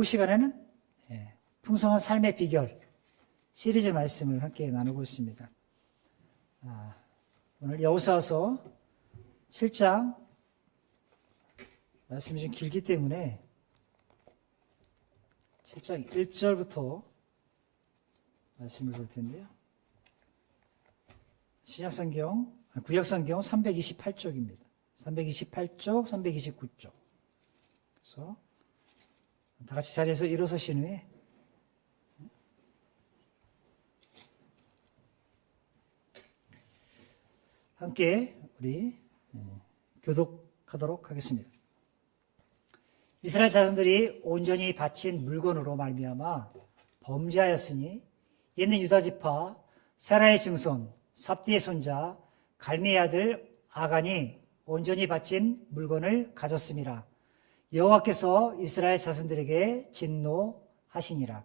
오후 시간에는 풍성한 삶의 비결 시리즈 말씀을 함께 나누고 있습니다. 오늘 여호수아서 7장 말씀이 좀 길기 때문에 7장 1절부터 말씀을 볼 텐데요. 구약성경 328쪽입니다. 328쪽, 329쪽. 그래서 다 같이 자리에서 일어서신 후에 함께 우리 교독하도록 하겠습니다. 이스라엘 자손들이 온전히 바친 물건으로 말미암아 범죄하였으니 이는 유다 지파 세라의 증손 삽디의 손자 갈미의 아들 아간이 온전히 바친 물건을 가졌음이라. 여호와께서 이스라엘 자손들에게 진노하시니라.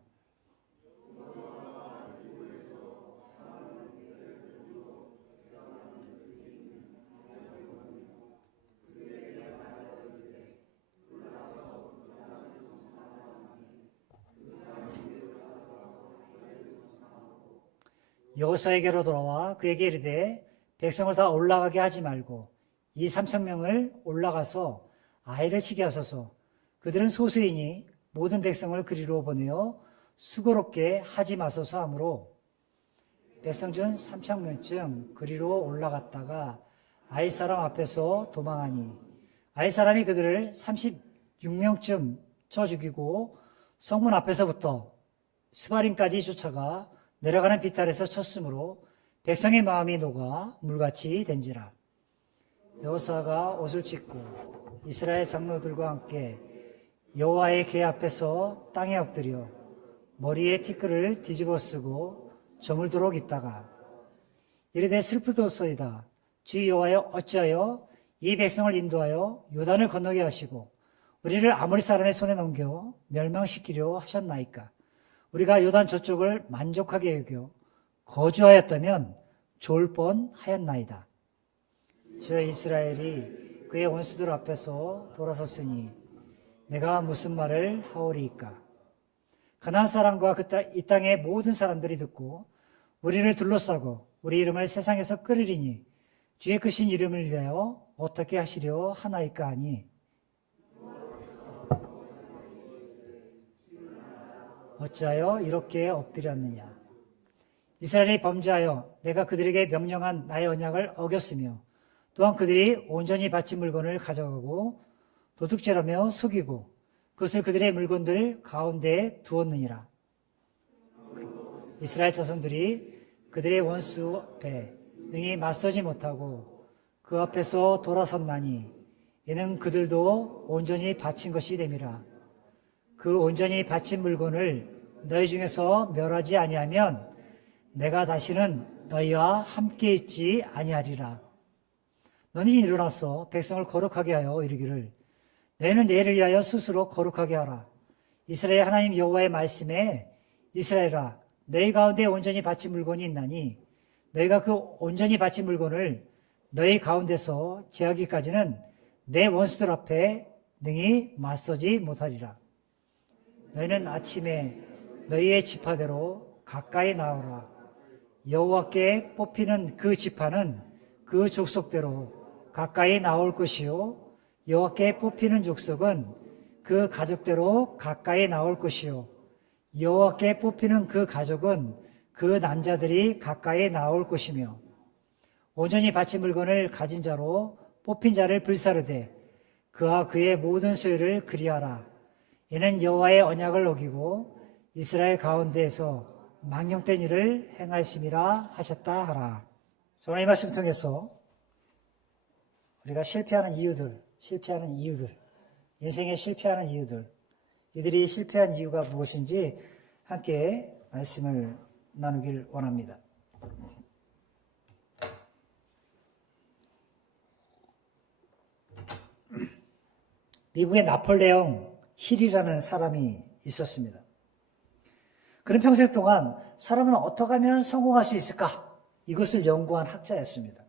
여호수아에게로 돌아와 그에게 이르되 백성을 다 올라가게 하지 말고 이 3,000명을 올라가서 아이를 치게 하소서. 그들은 소수이니 모든 백성을 그리로 보내어 수고롭게 하지 마소서 하므로 백성 중 3,000명쯤 그리로 올라갔다가 아이 사람 앞에서 도망하니 아이 사람이 그들을 36명쯤 쳐 죽이고 성문 앞에서부터 스바림까지 쫓아가 내려가는 비탈에서 쳤으므로 백성의 마음이 녹아 물같이 된지라. 여호수아가 옷을 찢고 이스라엘 장로들과 함께 여호와의 궤 앞에서 땅에 엎드려 머리에 티끌을 뒤집어 쓰고 저물도록 있다가 이르되 슬프도소이다. 주 여호와여 어찌하여 이 백성을 인도하여 요단을 건너게 하시고 우리를 아모리 사람의 손에 넘겨 멸망시키려 하셨나이까. 우리가 요단 저쪽을 만족하게 여겨 거주하였다면 좋을 뻔하였나이다. 주여 이스라엘이 그의 원수들 앞에서 돌아섰으니 내가 무슨 말을 하오리이까. 가나안 사람과 이 땅의 모든 사람들이 듣고 우리를 둘러싸고 우리 이름을 세상에서 끊으리니 주의 크신 이름을 위하여 어떻게 하시려 하나이까 하니 어찌하여 이렇게 엎드렸느냐. 이스라엘이 범죄하여 내가 그들에게 명령한 나의 언약을 어겼으며 또한 그들이 온전히 바친 물건을 가져가고 도둑질하며 속이고 그것을 그들의 물건들 가운데에 두었느니라. 이스라엘 자손들이 그들의 원수 앞에 능히 맞서지 못하고 그 앞에서 돌아섰나니 이는 그들도 온전히 바친 것이 됨이라. 그 온전히 바친 물건을 너희 중에서 멸하지 아니하면 내가 다시는 너희와 함께 있지 아니하리라. 너는 일어나서 백성을 거룩하게 하여 이르기를 너희는 내일을 위하여 스스로 거룩하게 하라. 이스라엘 하나님 여호와의 말씀에 이스라엘아 너희 가운데 온전히 바친 물건이 있나니 너희가 그 온전히 바친 물건을 너희 가운데서 제하기까지는 내 원수들 앞에 능히 맞서지 못하리라. 너희는 아침에 너희의 지파대로 가까이 나오라. 여호와께 뽑히는 그 지파는 그 족속대로 가까이 나올 것이요 여호와께 뽑히는 족속은 그 가족대로 가까이 나올 것이요 여호와께 뽑히는 그 가족은 그 남자들이 가까이 나올 것이며 온전히 바친 물건을 가진 자로 뽑힌 자를 불사르되 그와 그의 모든 소유를 그리하라. 이는 여호와의 언약을 어기고 이스라엘 가운데에서 망령된 일을 행하였음이라 하셨다 하라. 저는 이 말씀 통해서 우리가 실패하는 이유들, 인생에 실패하는 이유들, 이들이 실패한 이유가 무엇인지 함께 말씀을 나누길 원합니다. 미국의 나폴레옹 힐이라는 사람이 있었습니다. 그는 평생 동안 사람은 어떻게 하면 성공할 수 있을까? 이것을 연구한 학자였습니다.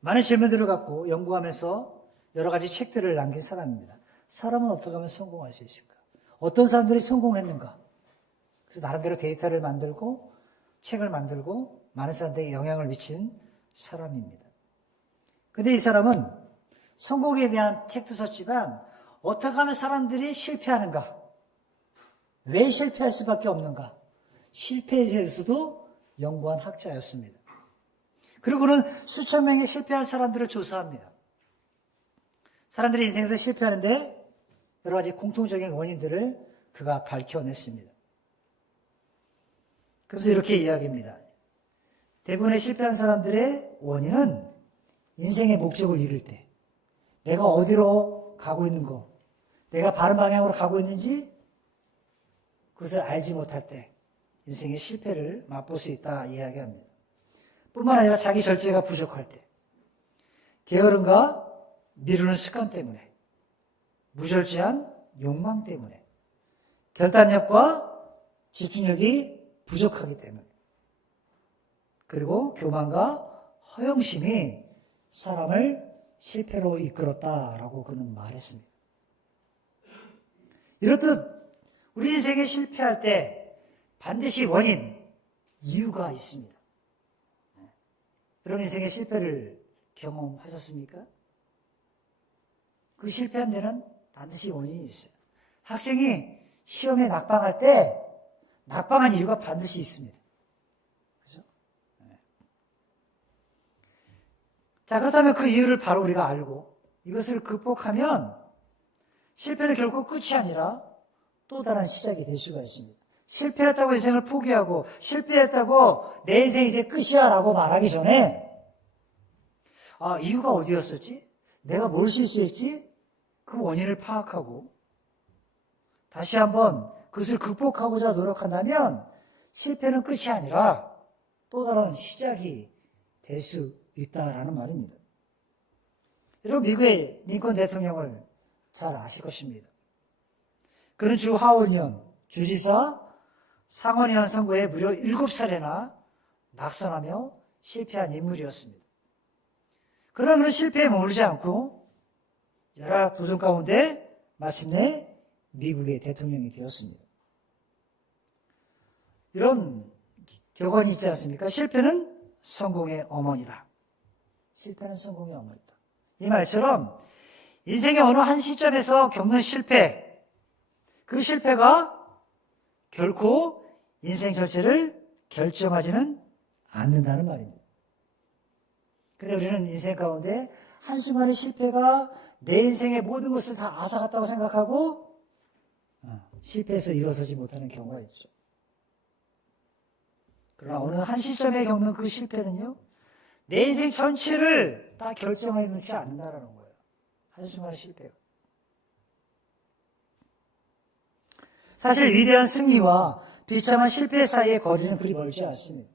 많은 질문들을 갖고 연구하면서 여러 가지 책들을 남긴 사람입니다. 사람은 어떻게 하면 성공할 수 있을까? 어떤 사람들이 성공했는가? 그래서 나름대로 데이터를 만들고 책을 만들고 많은 사람들에게 영향을 미친 사람입니다. 그런데 이 사람은 성공에 대한 책도 썼지만 어떻게 하면 사람들이 실패하는가? 왜 실패할 수밖에 없는가? 실패에 대해서도 연구한 학자였습니다. 그리고 그는 수천 명의 실패한 사람들을 조사합니다. 사람들이 인생에서 실패하는데 여러 가지 공통적인 원인들을 그가 밝혀냈습니다. 그래서 이렇게 이야기합니다. 대부분의 실패한 사람들의 원인은 인생의 목적을 잃을 때, 내가 어디로 가고 있는 거, 내가 바른 방향으로 가고 있는지 그것을 알지 못할 때 인생의 실패를 맛볼 수 있다 이야기합니다. 뿐만 아니라 자기 절제가 부족할 때, 게으름과 미루는 습관 때문에, 무절제한 욕망 때문에, 결단력과 집중력이 부족하기 때문에, 그리고 교만과 허영심이 사람을 실패로 이끌었다라고 그는 말했습니다. 이렇듯 우리 인생에 실패할 때 반드시 원인, 이유가 있습니다. 여러분 인생의 실패를 경험하셨습니까? 그 실패한 데는 반드시 원인이 있어요. 학생이 시험에 낙방할 때 낙방한 이유가 반드시 있습니다. 그죠? 네. 자, 그렇다면 그 이유를 바로 우리가 알고 이것을 극복하면 실패는 결코 끝이 아니라 또 다른 시작이 될 수가 있습니다. 실패했다고 인생을 포기하고 실패했다고 내 인생 이제 끝이야 라고 말하기 전에 이유가 어디였었지? 내가 뭘 실수했지? 그 원인을 파악하고 다시 한번 그것을 극복하고자 노력한다면 실패는 끝이 아니라 또 다른 시작이 될 수 있다라는 말입니다. 여러분, 미국의 링컨 대통령을 잘 아실 것입니다. 그는 주 하원의원, 주지사, 상원의원 선거에 무려 7차례나 낙선하며 실패한 인물이었습니다. 그러나 그는 실패에 머무르지 않고 여러 도전 가운데 마침내 미국의 대통령이 되었습니다. 이런 격언이 있지 않습니까? 실패는 성공의 어머니다. 실패는 성공의 어머니다. 이 말처럼 인생의 어느 한 시점에서 겪는 실패, 그 실패가 결코 인생 전체를 결정하지는 않는다는 말입니다. 그래 우리는 인생 가운데 한순간의 실패가 내 인생의 모든 것을 다 앗아갔다고 생각하고 실패해서 일어서지 못하는 경우가 있죠. 그러나 어느 한 시점에 겪는 그 실패는요, 내 인생 전체를 다 결정해 놓지 않는다는 거예요. 한순간의 실패가. 사실 위대한 승리와 비참한 실패 사이의 거리는 그리 멀지 않습니다.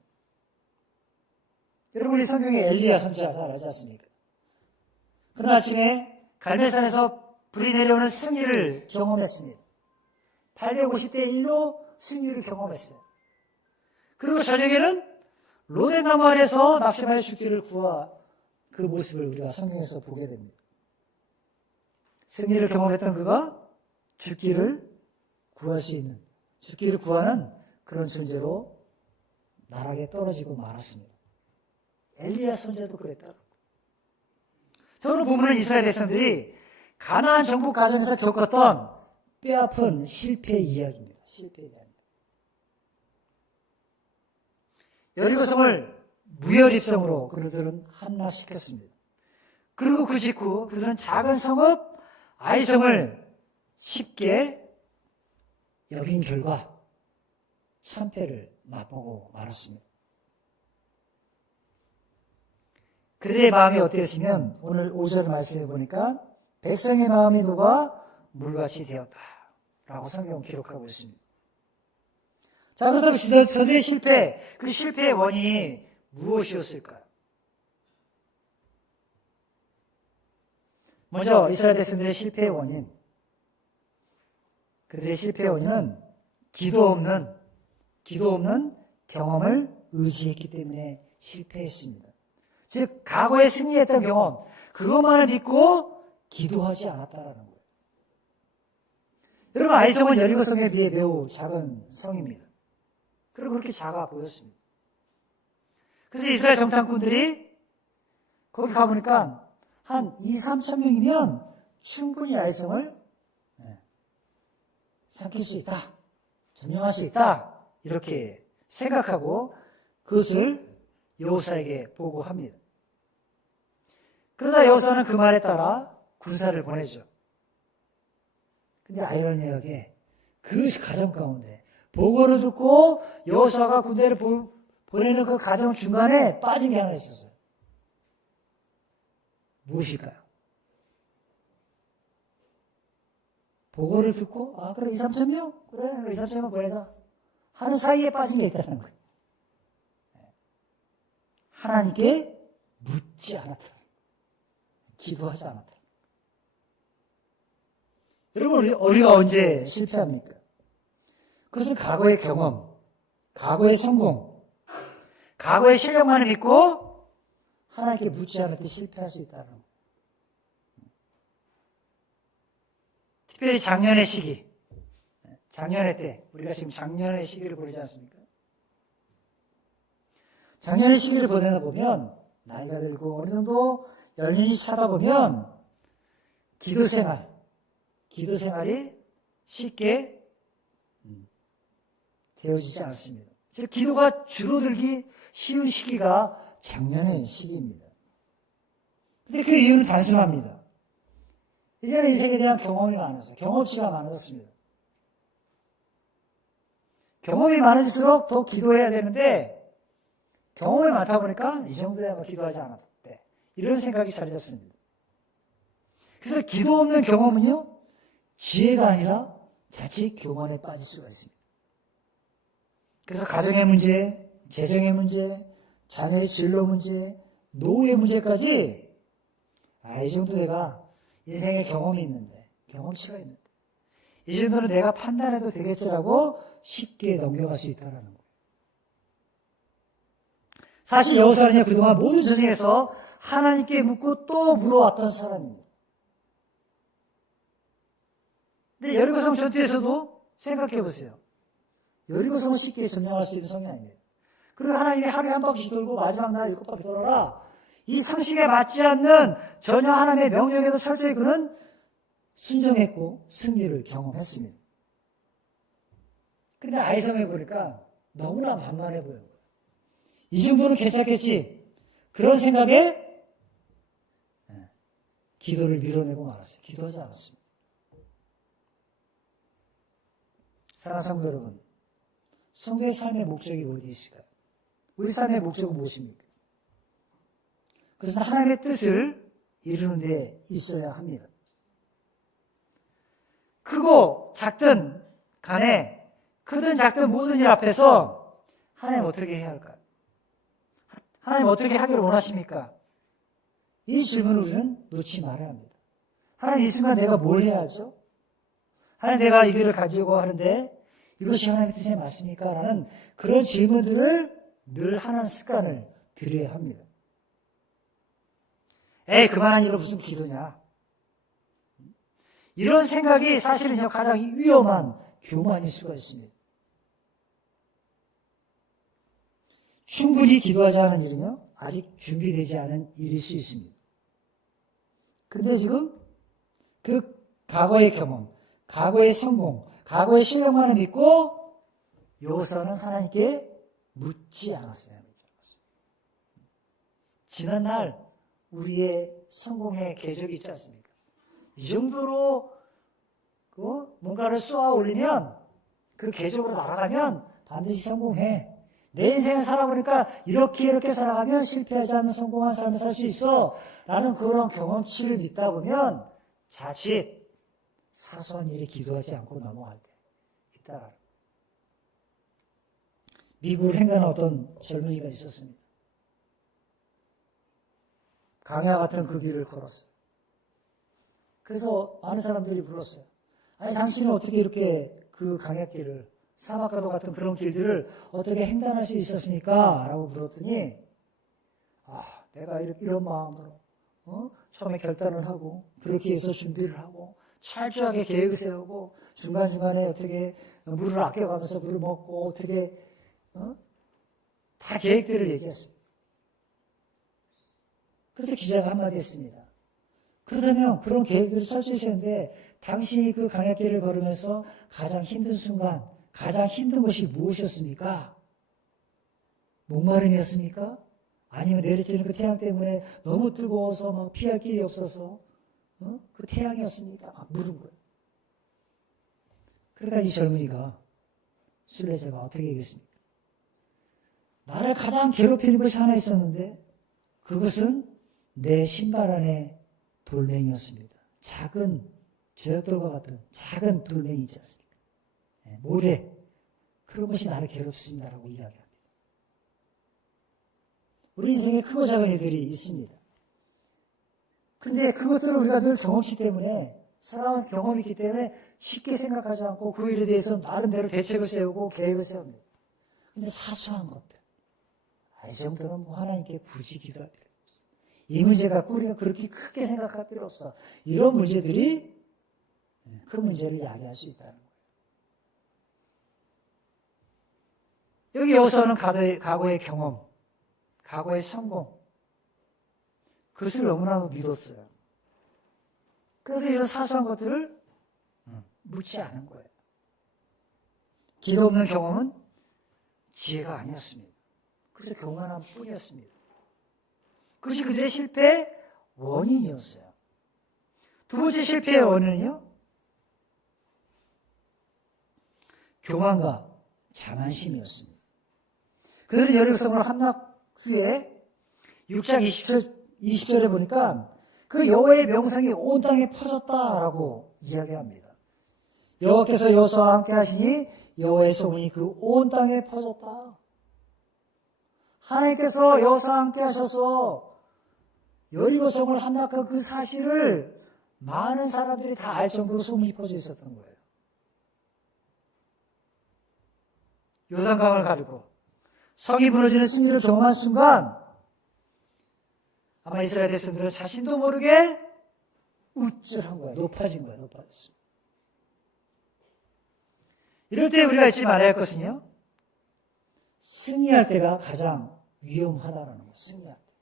여러분, 우리 성경에 엘리야 선지자 잘 알지 않습니까? 그날 아침에 갈멜산에서 불이 내려오는 승리를 경험했습니다. 850대 1로 승리를 경험했어요. 그리고 저녁에는 로뎀나무 아래서 낙심하여 죽기를 구하 그 모습을 우리가 성경에서 보게 됩니다. 승리를 경험했던 그가 죽기를 구할 수 있는, 죽기를 구하는 그런 존재로 나락에 떨어지고 말았습니다. 엘리야 선지자도 그랬다. 저는 보면 이스라엘 백성들이 가나안 정복 과정에서 겪었던 뼈아픈 실패 이야기입니다. 실패 이야기. 여리고성을 무혈입성으로 그들은 함락시켰습니다. 그리고 그 직후 그들은 작은 성읍 아이성을 쉽게 여긴 결과 참패를 맛보고 말았습니다. 그들의 마음이 어땠으면 오늘 5절 말씀해 보니까 백성의 마음이 녹아 물같이 되었다라고 성경은 기록하고 있습니다. 자, 그렇다면 저들의 실패, 그 실패의 원인이 무엇이었을까요? 먼저 이스라엘 백성들의 실패의 원인, 그들의 실패의 원인은 기도 없는 경험을 의지했기 때문에 실패했습니다. 즉 과거에 승리했던 경험, 그것만을 믿고 기도하지 않았다라는 거예요. 여러분, 아이성은 여리고성에 비해 매우 작은 성입니다. 그리고 그렇게 작아 보였습니다. 그래서 이스라엘 정탐꾼들이 거기 가보니까 한 2-3천 명이면 충분히 아이성을 삼킬 수 있다, 점령할 수 있다, 이렇게 생각하고 그것을 여호사에게 보고합니다. 그러다 여호사는 그 말에 따라 군사를 보내죠. 근데 아이러니하게 그 가정 가운데 보고를 듣고 여호사가 군대를 보내는 그 과정 중간에 빠진 게 하나 있었어요. 무엇일까요? 보고를 듣고 그래 2-3천 명? 그래 2-3천 명 보내자 하는 사이에 빠진 게 있다는 거예요. 하나님께 묻지 않았다. 기도하지 않았다. 여러분, 우리가 언제 실패합니까? 그것은 과거의 경험, 과거의 성공, 과거의 실력만을 믿고 하나님께 묻지 않을 때 실패할 수 있다는 거예요. 특별히 작년의 시기, 작년의 때, 우리가 지금 작년의 시기를 보내지 않습니까? 작년의 시기를 보내다 보면 나이가 들고 어느 정도 연륜이 차다 보면 기도 생활이 쉽게 되어지지 않습니다. 기도가 줄어들기 쉬운 시기가 작년의 시기입니다. 근데 그 이유는 단순합니다. 이제는 인생에 대한 경험이 많아서 경험치가 많아졌습니다. 경험이 많아질수록 더 기도해야 되는데 경험이 많다 보니까 이 정도야 기도하지 않았대. 이런 생각이 자리 잡습니다. 그래서 기도 없는 경험은요, 지혜가 아니라 자칫 교만에 빠질 수가 있습니다. 그래서 가정의 문제, 재정의 문제, 자녀의 진로 문제, 노후의 문제까지 이 정도 내가 인생의 경험이 있는데, 경험치가 있는데 이 정도는 내가 판단해도 되겠지라고 쉽게 넘겨갈 수 있다는 거예요. 사실 여호수아는요, 그동안 모든 전쟁에서 하나님께 묻고 또 물어왔던 사람입니다. 근데 여리고성 전투에서도 생각해 보세요. 여리고성은 쉽게 점령할 수 있는 성이 아닙니다. 그리고 하나님이 하루에 한 바퀴씩 돌고 마지막 날 7바퀴 돌아라. 이 상식에 맞지 않는 전혀 하나님의 명령에도 철저히 그는 순종했고 승리를 경험했습니다. 그런데 아이성에 보니까 너무나 만만해 보여요. 이 정도는 괜찮겠지. 그런 생각에 기도를 밀어내고 말았어요. 기도하지 않았습니다. 사랑하는 성도 여러분, 성도의 삶의 목적이 어디 있을까요? 우리 삶의 목적은 무엇입니까? 그래서 하나님의 뜻을 이루는 데 있어야 합니다. 크고 작든 간에 크든 작든 모든 일 앞에서 하나님 어떻게 해야 할까요? 하나님 어떻게 하기를 원하십니까? 이 질문을 우리는 놓지 말아야 합니다. 하나님 이 순간 내가 뭘 해야 하죠? 하나님 내가 이 길을 가지고 하는데 이것이 하나님의 뜻에 맞습니까? 라는 그런 질문들을 늘 하는 습관을 들여야 합니다. 그만한 일로 무슨 기도냐? 이런 생각이 사실은요, 가장 위험한 교만일 수가 있습니다. 충분히 기도하지 않은 일은요, 아직 준비되지 않은 일일 수 있습니다. 근데 지금 그 과거의 경험, 과거의 성공, 과거의 실력만을 믿고 여호수아는 하나님께 묻지 않았어요. 지난날 우리의 성공의 궤적이 있지 않습니까? 이 정도로 뭔가를 쏘아 올리면 그 궤적으로 날아가면 반드시 성공해. 내 인생을 살아보니까 이렇게 살아가면 실패하지 않는 성공한 삶을 살 수 있어 라는 그런 경험치를 믿다 보면 자칫 사소한 일에 기도하지 않고 넘어갈 때 있다라는. 미국을 횡단한 어떤 젊은이가 있었습니다. 강야 같은 그 길을 걸었어요. 그래서 많은 사람들이 불렀어요. 아니 당신은 어떻게 이렇게 그 강야길을, 사막가도 같은 그런 길들을 어떻게 횡단할 수 있었습니까? 라고 물었더니 내가 이런 마음으로 처음에 결단을 하고 그렇게 해서 준비를 하고 철저하게 계획을 세우고 중간중간에 어떻게 물을 아껴가면서 물을 먹고 어떻게 다 계획들을 얘기했습니다. 그래서 기자가 한마디 했습니다. 그렇다면 그런 계획들을 철저히 세우는데 당신이 그 강약길을 걸으면서 가장 힘든 순간, 가장 힘든 것이 무엇이었습니까? 목마름이었습니까? 아니면 내리쬐는 그 태양 때문에 너무 뜨거워서 막 피할 길이 없어서 그 태양이었습니까? 막 물은 거예요. 그러니까 이 젊은이가, 순례자가 어떻게 얘기했습니까? 나를 가장 괴롭히는 것이 하나 있었는데 그것은 내 신발 안에 돌멩이였습니다. 작은 저녁돌과 같은 작은 돌멩이 있지 않습니까? 모래, 그런 것이 나를 괴롭습니다라고 이야기합니다. 우리 인생에 크고 작은 일들이 있습니다. 근데 그것들을 우리가 늘 경험치 때문에, 살아오면서 경험이 있기 때문에 쉽게 생각하지 않고 그 일에 대해서 나름대로 대책을 세우고 계획을 세웁니다. 근데 사소한 것들, 이 정도는 하나님께 굳이 기도할 필요 없어. 이 문제 갖고 우리가 그렇게 크게 생각할 필요 없어. 이런 문제들이 그 문제를 야기할 수 있다는 거예요. 여기 여기서는 과거의 경험, 과거의 성공, 그것을 너무나 믿었어요. 그래서 이런 사소한 것들을 묻지 않은 거예요. 기도 없는 경험은 지혜가 아니었습니다. 그래서 교만함 뿐이었습니다. 그것이 그들의 실패의 원인이었어요. 두 번째 실패의 원인은요, 교만과 자만심이었습니다. 그들은 여리고성으로 함락 후에 6장 20절에 보니까 그 여호와의 명성이 온 땅에 퍼졌다라고 이야기합니다. 여호와께서 여호수아와 함께 하시니 여호와의 소문이 그 온 땅에 퍼졌다. 하나님께서 여호수아와 함께 하셔서 여리고성을 함락한 그 사실을 많은 사람들이 다 알 정도로 소문이 퍼져 있었던 거예요. 요단강을 가르고 성이 무너지는 승리를 경험한 순간 아마 이스라엘 백성들은 자신도 모르게 우쭐한 거야. 높아진 거야. 높아졌어. 이럴 때 우리가 잊지 말아야 할 것은요, 승리할 때가 가장 위험하다는 거. 승리할 때.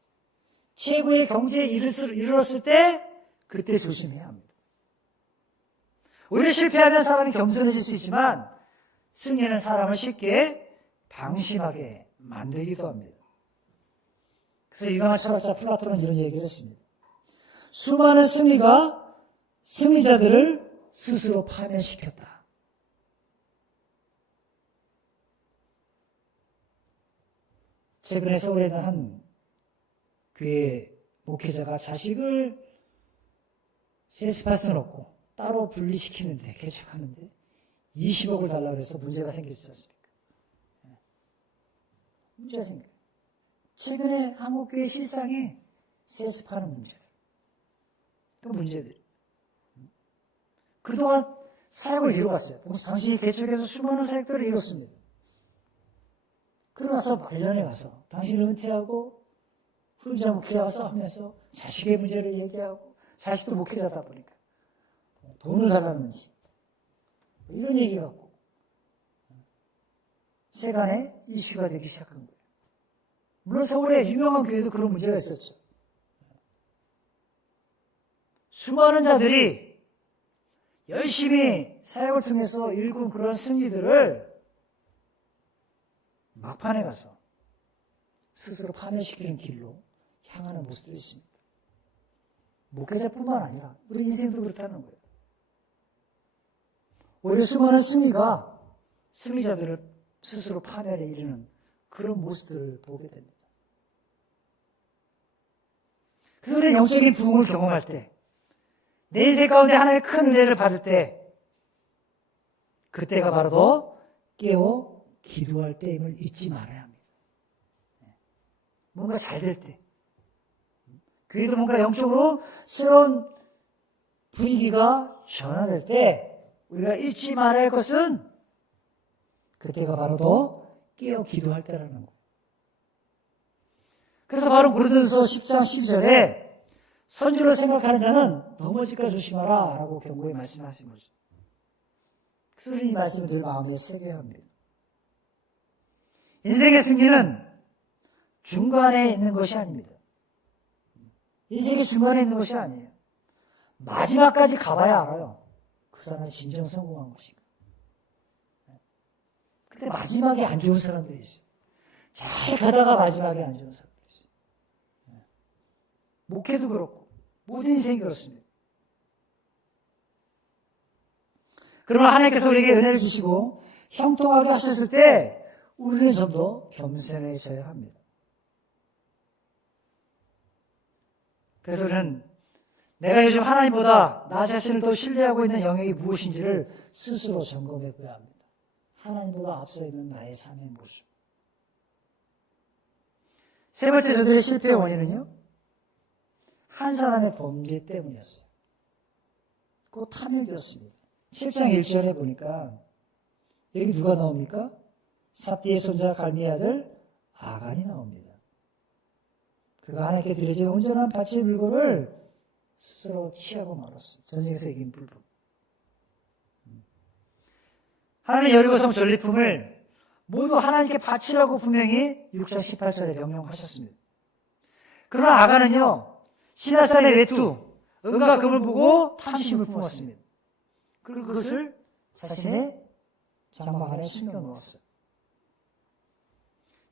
최고의 경제에 이르렀을 때 그때 조심해야 합니다. 오히려 실패하면 사람이 겸손해질 수 있지만 승리는 사람을 쉽게 방심하게 만들기도 합니다. 그래서 유명한 철학자 플라톤은 이런 얘기를 했습니다. 수많은 승리가 승리자들을 스스로 파멸시켰다. 최근에 서울에 있는 한 교회 목회자가 자식을 세스파스는 없고 따로 분리시키는데, 개척하는데 20억을 달라고 해서 문제가 생겼지 않습니까? 문제가 생겨요. 최근에 한국교회 실상에 세습하는 문제들, 또 문제들. 그동안 사역을 이루어갔어요. 당시 개척에서 수많은 사역들을 이뤘습니다. 그러고 나서 말년에 와서 당신은 은퇴하고 혼자 목회자 와서 하면서 자식의 문제를 얘기하고, 자식도 목회자다 보니까 돈을 달라는지 이런 얘기 갖고 세간에 이슈가 되기 시작한 거예요. 물론 서울에 유명한 교회도 그런 문제가 있었죠. 수많은 자들이 열심히 사역을 통해서 일군 그런 승리들을 막판에 가서 스스로 파멸시키는 길로 향하는 모습도 있습니다. 목회자뿐만 아니라 우리 인생도 그렇다는 거예요. 오히려 수많은 승리가 승리자들을 스스로 파멸에 이르는 그런 모습들을 보게 됩니다. 그래서 우리는 영적인 부흥을 경험할 때, 내 인생 가운데 하나의 큰 은혜를 받을 때, 그때가 바로 더 깨어 기도할 때임을 잊지 말아야 합니다. 뭔가 잘 될 때, 교회도 뭔가 영적으로 새로운 분위기가 전환될 때 우리가 잊지 말아야 할 것은 그때가 바로 더 깨어 기도할 때라는 거예요. 그래서 바로 고린도전서 10장 12절에 선지로 생각하는 자는 넘어질까 조심하라 라고 경고에 말씀하신 거죠. 그래서 이 말씀을 늘 마음에 새겨야 합니다. 인생의 승리는 중간에 있는 것이 아닙니다. 인생의 중간에 있는 것이 아니에요. 마지막까지 가봐야 알아요. 그 사람이 진정 성공한 것인가. 근데 마지막에 안 좋은 사람들이 있어요. 잘 가다가 마지막에 안 좋은 사람들이 있어요. 목회도 그렇고 모든 인생이 그렇습니다. 그러면 하나님께서 우리에게 은혜를 주시고 형통하게 하셨을 때 우리는 좀 더 겸손해져야 합니다. 그래서 우리는 내가 요즘 하나님보다 나 자신을 더 신뢰하고 있는 영역이 무엇인지를 스스로 점검해 보아야 합니다. 하나님보다 앞서 있는 나의 삶의 모습. 세 번째 저들의 실패의 원인은요, 한 사람의 범죄 때문이었어요. 그 탐욕이었습니다. 7장 1절에 보니까 여기 누가 나옵니까? 삽디의 손자 갈미의 아들 아간이 나옵니다. 그가 하나님께 드려진 온전한 바치의 물건을 스스로 취하고 말았어요. 전쟁에서 이긴 불법. 하나님의 여리고성 전리품을 모두 하나님께 바치라고 분명히 6장 18절에 명령하셨습니다. 그러나 아간은요, 시나산의 외투, 은과 금을 보고 탐심을 품었습니다. 그리고 그것을 자신의 장막 안에 숨겨놓았어요.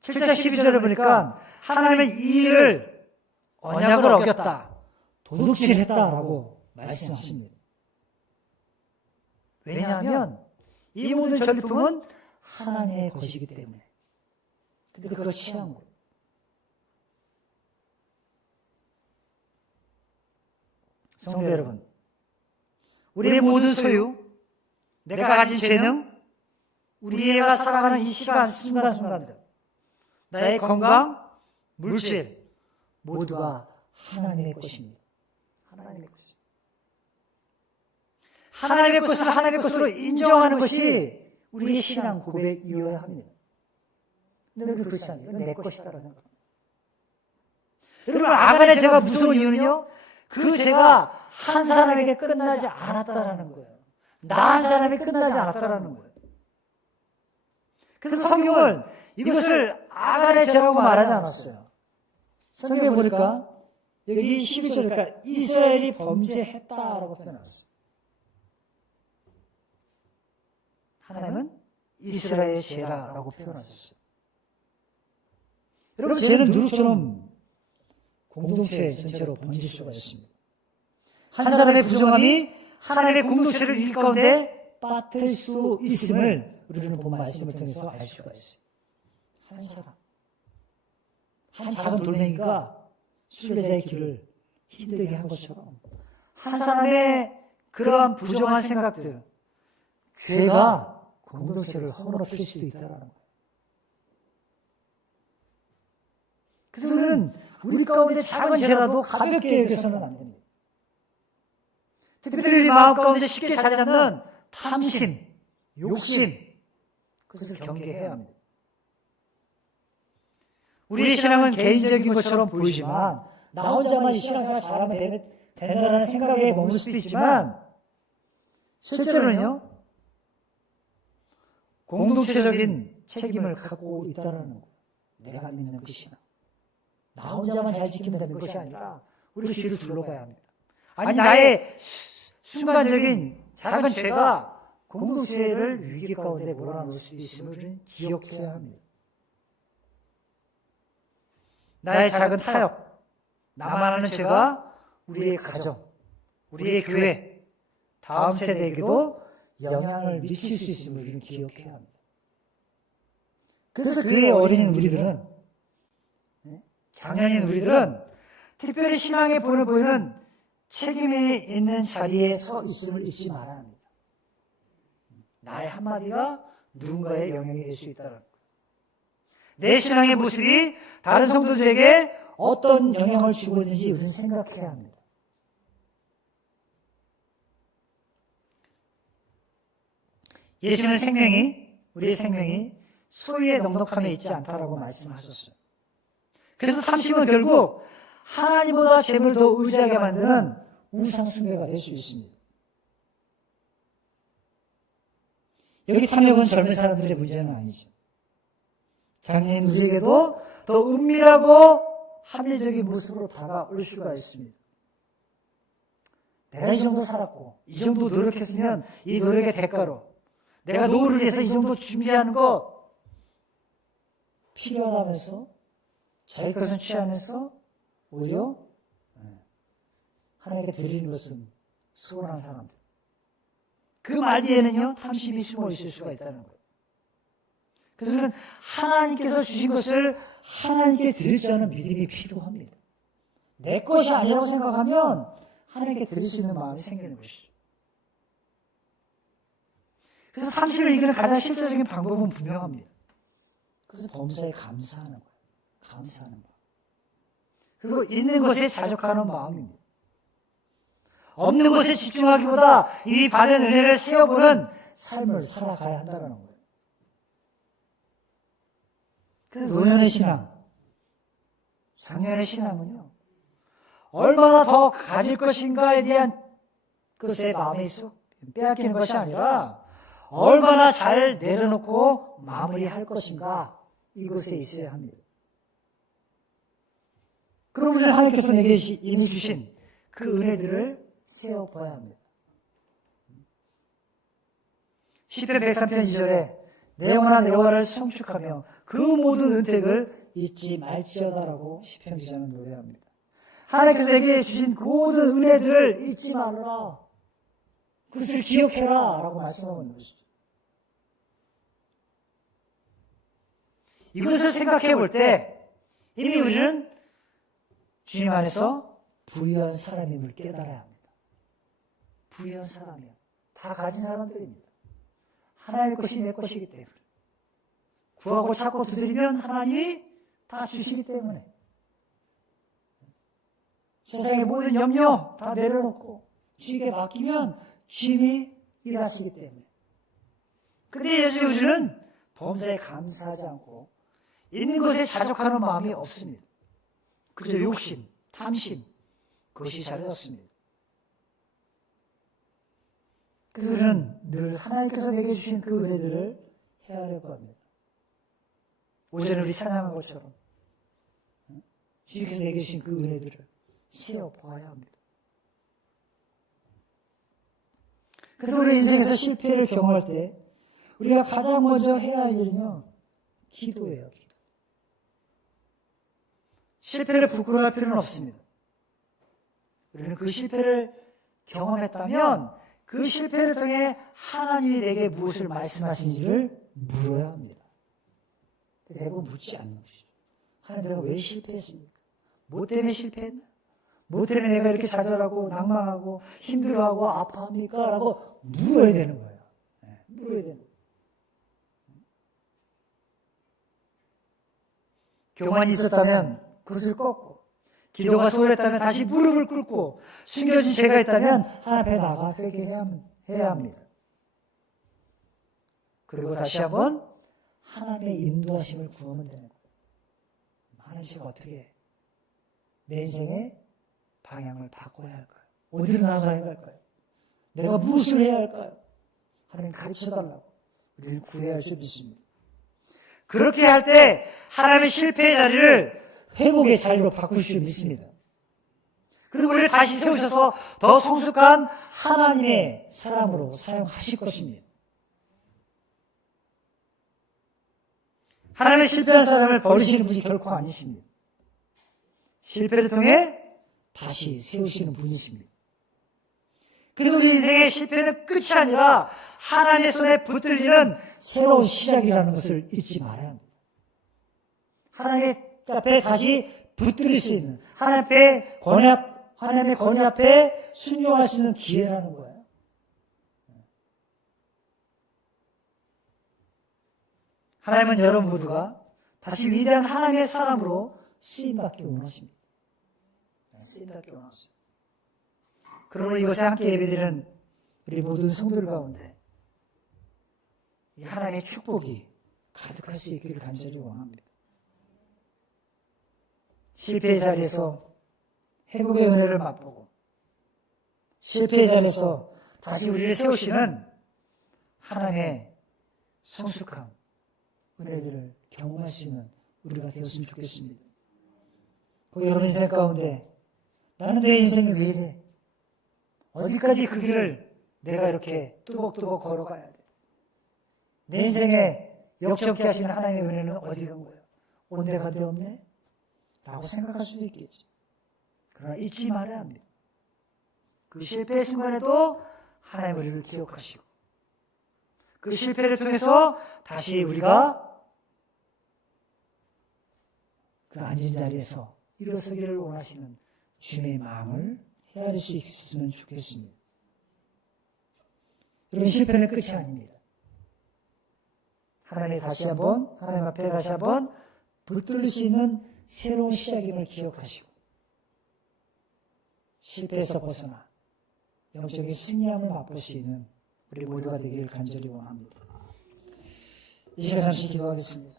7장 12절에 보니까 하나님의 이 일을 언약을 어겼다, 도둑질했다라고 말씀하십니다. 왜냐하면 이 모든 전리품은 하나님의 것이기 때문에. 근데 그걸 취한 거예요. 성도 여러분, 우리의 모든 소유, 내가 가진 재능, 우리가 살아가는 이 시간, 순간순간들, 나의 건강, 물질, 모두가 하나님의 것입니다. 하나님의 것입니다. 하나님의 것을 하나님의 것으로 인정하는 것이 우리의 신앙 고백이어야 합니다. 근데 우리 그렇지 않죠. 이건 내 것이다라고 생각합니다. 여러분, 아간의 죄가 무서운 이유는요, 그 죄가 한 사람에게 끝나지 않았다라는 거예요. 나 한 사람이 끝나지 않았다라는 거예요. 그래서 성경은 이것을 아간의 죄라고 말하지 않았어요. 성경에 보니까 여기 12절, 그러니까 이스라엘이 범죄했다라고 표현하셨어요. 하나님은 이스라엘의 죄라고 표현하셨어요. 여러분, 죄는 누룩처럼 공동체 전체로 번질 수가 있습니다. 한 사람의 부정함이 하나님의 공동체를 이길 가운데 빠뜨릴 수 있음을 우리는 본 말씀을 통해서 알 수가 있어요. 한 사람, 한 작은 돌멩이가 순례자의 길을 힘들게 한 것처럼 한 사람의 그러한 부정한 생각들, 죄가 공동체를 허물어뜨릴 수도 있다는 거예요. 그래서 우리는 우리 가운데 작은 죄라도 가볍게 여겨서는 안 됩니다. 특별히 우리 마음 가운데 쉽게 자리 잡는 탐심, 욕심, 그것을 경계해야 합니다. 우리의 신앙은 개인적인 것처럼 보이지만 나 혼자만 이 신앙생활 잘하면 된다는 생각에 머물 수도 있지만 실제로는요, 공동체적인 책임을 갖고 있다는 거예요. 내가 믿는 그 신앙. 나 혼자만 잘 지키면 되는 것이 아니라 우리 귀를 둘러봐야 합니다. 아니, 나의 순간적인 작은 죄가 공동체를 위기 가운데 몰아넣을 수 있음을 우리는 기억해야 합니다. 나의 작은 타협, 나만 하는 죄가 우리의 가정, 우리의 교회, 다음 세대에게도 영향을 미칠 수 있음을 우리는 기억해야 합니다. 그래서 교회의 어린인 우리들은, 장년인 우리들은 특별히 신앙의 본을 보이는 책임이 있는 자리에 서 있음을 잊지 말아야 합니다. 나의 한마디가 누군가의 영향이 될 수 있다는 거예요. 내 신앙의 모습이 다른 성도들에게 어떤 영향을 주고 있는지 우리는 생각해야 합니다. 예수님은 우리의 생명이 소유의 넉넉함에 있지 않다라고 말씀하셨어요. 그래서 탐심은 결국 하나님보다 재물을 더 의지하게 만드는 우상숭배가 될 수 있습니다. 여기 탐욕은 젊은 사람들의 문제는 아니죠. 장애인 우리에게도 더 은밀하고 합리적인 모습으로 다가올 수가 있습니다. 내가 이 정도 살았고 이 정도 노력했으면 이 노력의 대가로 내가 노후를 위해서 이 정도 준비하는 거 필요하다면서 자기 것은 취하면서 오히려 하나님께 드리는 것은 소원한 사람들. 그 말 뒤에는요, 탐심이 숨어 있을 수가 있다는 거예요. 그래서 우리는 하나님께서 주신 것을 하나님께 드릴 줄 아는 믿음이 필요합니다. 내 것이 아니라고 생각하면 하나님께 드릴 수 있는 마음이 생기는 것이죠. 그래서 탐심을 이기는 가장 실제적인 방법은 분명합니다. 그래서 범사에 감사하는 거예요. 감사하는 마음. 그리고 있는 것에 자족하는 마음입니다. 없는 것에 집중하기보다 이미 받은 은혜를 세워보는 삶을 살아가야 한다는 거예요. 그래서 노년의 신앙, 장년의 신앙은요, 얼마나 더 가질 것인가에 대한 것에 마음이 쏙 빼앗기는 것이 아니라 얼마나 잘 내려놓고 마무리할 것인가, 이것에 있어야 합니다. 그럼 우리는 하나님께서 내게 이미 주신 그 은혜들을 세워봐야 합니다. 시편 103편 2절에 내 영혼아 내 여호와를 송축하며 그 모든 은택을 잊지 말지어다라고 시편 기자는 노래합니다. 하나님께서 내게 주신 그 모든 은혜들을 잊지 말라. 그것을 기억해라 라고 말씀하고 있는 것이죠. 이것을 생각해 볼 때 이미 우리는 주님 안에서 부유한 사람임을 깨달아야 합니다. 부유한 사람이요. 다 가진 사람들입니다. 하나님의 것이 내 것이기 때문에. 구하고 찾고 두드리면 하나님이 다 주시기 때문에. 세상의 모든 염려 다 내려놓고 주에게 맡기면 주님이 일하시기 때문에. 근데 여전히 우리는 범사에 감사하지 않고 있는 것에 자족하는 마음이 없습니다. 그저 욕심, 탐심, 그것이 자리잡습니다. 그래서 우리는 늘 하나님께서 내게 주신 그 은혜들을 헤아려고 합니다. 오전에 우리 찬양한 것처럼 주님께서 내게 주신 그 은혜들을 세어보아야 합니다. 그래서 우리 인생에서 실패를 경험할 때 우리가 가장 먼저 해야 할 일은요, 기도예요. 기도. 실패를 부끄러워할 필요는 없습니다. 우리는 그 실패를 경험했다면 그 실패를 통해 하나님이 내게 무엇을 말씀하신지를 물어야 합니다. 대부분 묻지 않는 것이죠. 하나님, 내가 왜 실패했습니까? 뭐 때문에 실패했나? 뭐 때문에 내가 이렇게 좌절하고 낭망하고 힘들어하고 아파합니까? 라고 물어야 되는 거예요. 물어야 되는 거예요. 교만이 있었다면 그것을 꺾고, 기도가 소홀했다면 다시 무릎을 꿇고, 숨겨진 죄가 있다면 하나님 앞에 나가 회개해야 합니다. 그리고 다시 한번 하나님의 인도하심을 구하면 되는 거예요. 하나님, 제가 어떻게 내 인생의 방향을 바꿔야 할까요? 어디로 나가야 할까요? 내가 무엇을 해야 할까요? 하나님 가르쳐달라고 우리를 구해야 할 줄 믿습니다. 그렇게 할 때 하나님의 실패의 자리를 회복의 자리로 바꿀 줄 믿습니다. 그리고 우리를 다시 세우셔서 더 성숙한 하나님의 사람으로 사용하실 것입니다. 하나님의 실패한 사람을 버리시는 분이 결코 아니십니다. 실패를 통해 다시 세우시는 분이십니다. 그래서 우리 인생의 실패는 끝이 아니라 하나님의 손에 붙들리는 새로운 시작이라는 것을 잊지 말아야 합니다. 하나님 앞에 다시 붙들릴 수 있는, 하나님의 권위 앞에 순종할 수 있는 기회라는 거예요. 하나님은 여러분 모두가 다시 위대한 하나님의 사람으로 쓰임받기 원하십니다. 쓰임받기 원하십니다. 그러므로 이곳에 함께 예배드리는 우리 모든 성도들 가운데 이 하나님의 축복이 가득할 수 있기를 간절히 원합니다. 실패의 자리에서 회복의 은혜를 맛보고, 실패의 자리에서 다시 우리를 세우시는 하나님의 성숙함, 은혜들을 경험할 수 있는 우리가 되었으면 좋겠습니다. 여러분 인생 가운데 나는 내 인생이 왜 이래? 어디까지 그 길을 내가 이렇게 뚜벅뚜벅 걸어가야 돼? 내 인생에 역적게 하시는 하나님의 은혜는 어디 간 거예요? 온데 간데 없네? 라고 생각할 수도 있겠죠. 그러나 잊지 말아야 합니다. 그 실패의 순간에도 하나님 우리를 기억하시고, 그 실패를 통해서 다시 우리가 그 앉은 자리에서 일어서기를 원하시는 주님의 마음을 헤아릴 수 있었으면 좋겠습니다. 여러분, 실패는 끝이 아닙니다. 하나님 앞에 다시 한번 붙들릴 수 있는 새로운 시작임을 기억하시고, 실패에서 벗어나 영적인 승리함을 맛볼 수 있는 우리 모두가 되기를 간절히 원합니다. 이 시간 잠시 기도하겠습니다.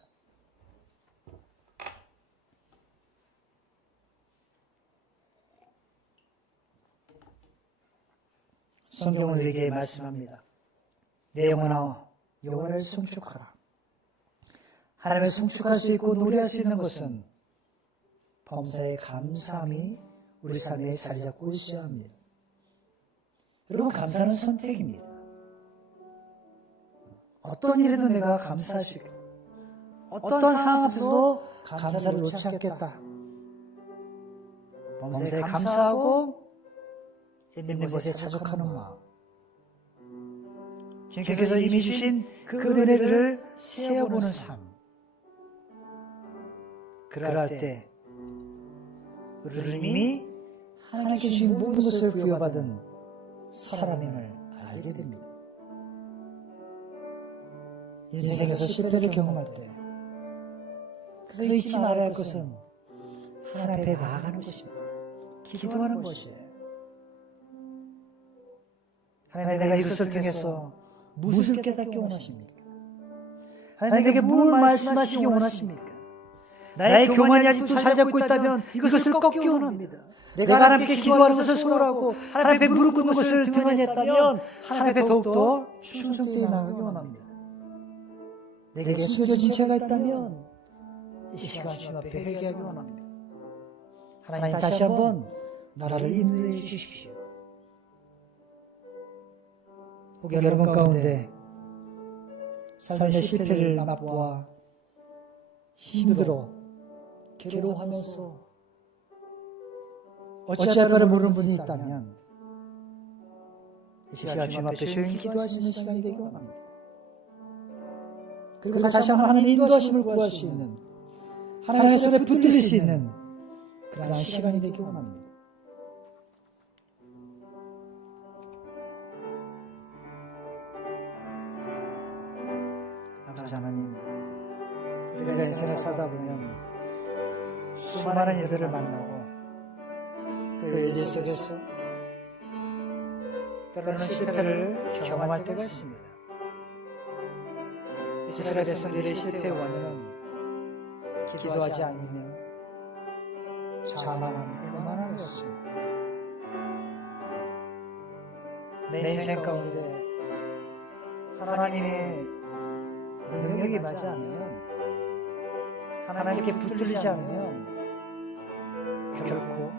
성경은 우리에게 말씀합니다. 내 영혼아, 여호와를 송축하라. 하나님을 송축할 수 있고 노래할 수 있는 것은 범사의 감사함이 우리 삶에 자리 잡고 있어야 합니다. 여러분, 감사는 선택입니다. 어떤 일에도 내가 감사할 수 있겠다. 어떤 상황 앞에서도 감사를 놓지 않겠다. 범사에 감사하고 있는 것에 자족하는 마음. 주님께서 이미 주신 그 은혜들을 세어보는 삶. 그럴 때 우리는 이미 하나님께 주신 모든 것을 부여받은 사람임을 알게 됩니다. 인생에서 실패를 경험할 때, 그래서 잊지 말아야 할 것은 하나님 앞에 나아가는 것입니다. 기도하는 것이에요. 하나님, 내가 이것을 통해서 무엇을 깨닫기 원하십니까? 하나님, 내게 뭘 말씀하시기 원하십니까? 나의 교만이 아직도 잘 잡고 있다면 이것을 꺾기 원합니다. 내가 하나님께 기도하는 것을 소홀하고 하나님 앞에 무릎 꿇는 것을 등한히 했다면 하나님 앞에 더욱더 충성되어 나가기 원합니다. 내게 숨겨진 죄가 있다면 이 시간 주님 앞에 회개하기 원합니다. 하나님, 다시 한번 나라를 인도해 주십시오. 혹 여러분 가운데 삶의 실패를 맛보아 힘들어 괴로워하면서 어찌할 바를 모르는 분이 있다면 이 시간 주님 앞에 조용히 기도할 수 있는 시간이 되기 원합니다. 그리고 다시 한번 하나님의 인도하심을 구할 수 있는, 하나님의 손에 붙들 수 있는 그러한 시간이 되기 원합니다. 아버지 하나님, 우리가 인생을 살다 보면 수많은 일들을 만나고 그 일 속에서 때로는 실패를 경험할 때가 있습니다. 이스라엘 백성들의 실패의 원인은 기도하지 않으며 자만한 교만한 것입니다. 내 인생 가운데 하나님의 능력이 맞지 않으면, 하나님께 붙들리지 않으면 결코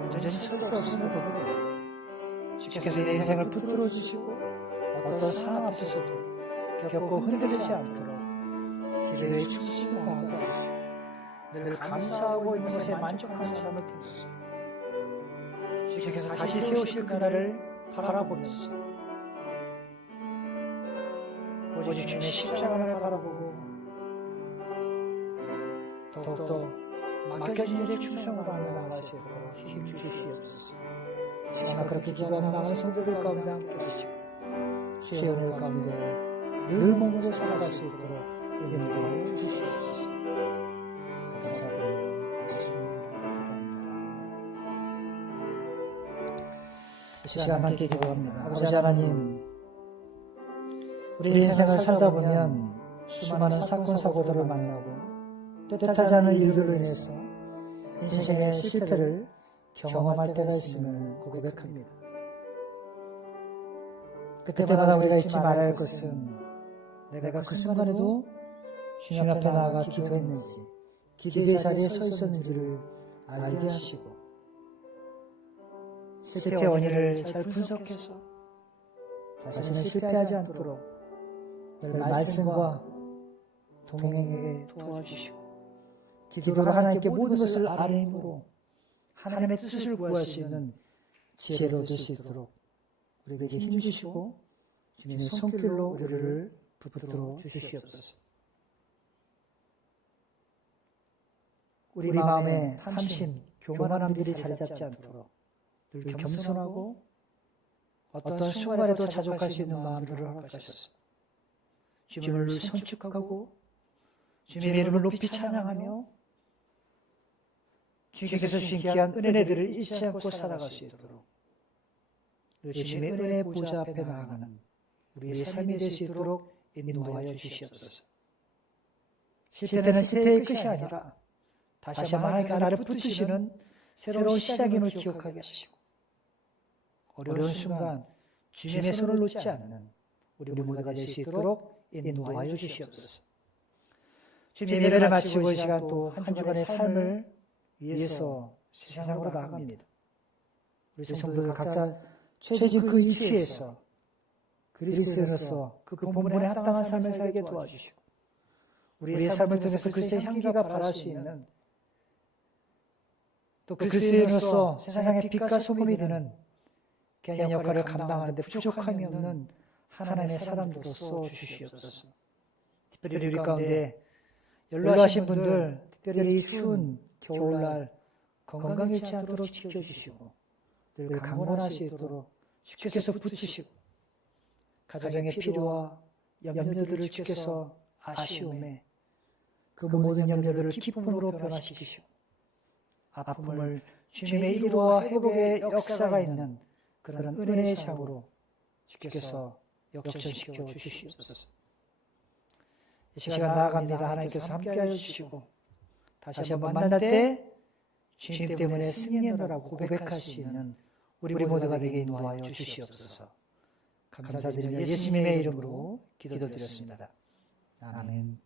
온전히 설 수 없음을 보거든요. 주께서 내 인생을 붙들어 주시고 어떤 상황 앞에서도 결코 흔들리지 않도록 기도에 충실히 나아가 늘 감사하고 있는 것에 만족하는 삶을 되소서. 주께서 다시 세우실 그날을 바라보면서 오직 주님의 십자가를 바라보고 더욱더 맡겨진 일에 충성을 하며 나아갈 수 있도록 힘 주시옵소서. 지금 그렇게 기도하는 많은 성도들 가운데 함께 하시고 주의 은혜 가운데 늘 몸으로 살아갈 수 있도록 인도하여 주시옵소서. 감사드리며 예수님의 기도합니다. 이 시간 함께 기도합니다. 아버지 하나님, 우리 인생을 살다 보면 수많은 사건 사고들을 만나고 뜻하지 않은 일들로 인해서 인생의 실패를 경험할 때가 있음을 고백합니다. 그때마다 우리가 잊지 말아야 할 것은 내가 그 순간에도 주님 앞에 나아가 기도했는지, 기도의 자리에 서 있었는지를 알게 하시고 실패 원인을 잘 분석해서 자신을 실패하지 않도록 늘 말씀과 동행에게 도와주시고 기도로 하나님께 모든 것을 아뢰임으로 하나님의 뜻을 구할 수 있는 지혜를 얻을 수 있도록 우리에게 힘주시고 주님의 손길로 우리를 붙들어 주시옵소서. 우리 마음에 탐심, 교만함들이 자리 잡지 않도록 늘 겸손하고 어떤 순간에도 자족할 수 있는 마음들을 허락하셔서 주님을 손축하고 주님의 이름을 높이 찬양하며 주께서 주신 귀한 은혜들을 잊지 않고 살아갈 수 있도록 주님의 은혜 보좌 앞에 나아가는 우리의 삶이 될 수 있도록 인도하여 주시옵소서. 실패는 실패의 끝이 아니라 다시 한번 하나님께 나를 붙드시는 새로운 시작임을 기억하게 하시고 어려운 순간 주님의 손을 놓지 않는 우리 모두가 될 수 있도록 인도하여 주시옵소서. 주님, 예배를 마치고 이 시간 또 한 주간의 삶을 위해서 세상으로 나아갑니다. 우리 성도들 각자 처해진 그 위치에서 그리스도인으로서 그 본분에 합당한 삶을 살게 도와주시고 우리의 삶을 통해서 그리스도의 향기가 발할 수 있는 또 그리스도인으로서 세상의 빛과 소금이 되는 귀한 역할을 감당하는 데 부족함이 없는 하나님의 사람으로서 주시옵소서. 특별히 우리 가운데 연로하신 분들, 특별히 이 추운 겨울날 건강에 잃지 않도록 지켜주시고 늘 강건할 수 있도록 주께서 붙으시고 가정의 필요와 염려들을 주께서 아시오매 그 모든 염려들을 기쁨으로 변화시키시고 아픔을 주님의 이루와 회복의 역사가 있는 그런 은혜의 장으로 주께서 역전시켜 주시옵소서. 이 시간 나아갑니다. 하나님께서 함께하여 주시고 다시 한번 만날 때 주님 때문에 승리했노라고 고백할 수 있는 우리 모두가 되게 인도하여 주시옵소서. 감사드리며 예수님의 이름으로 기도드렸습니다. 아멘.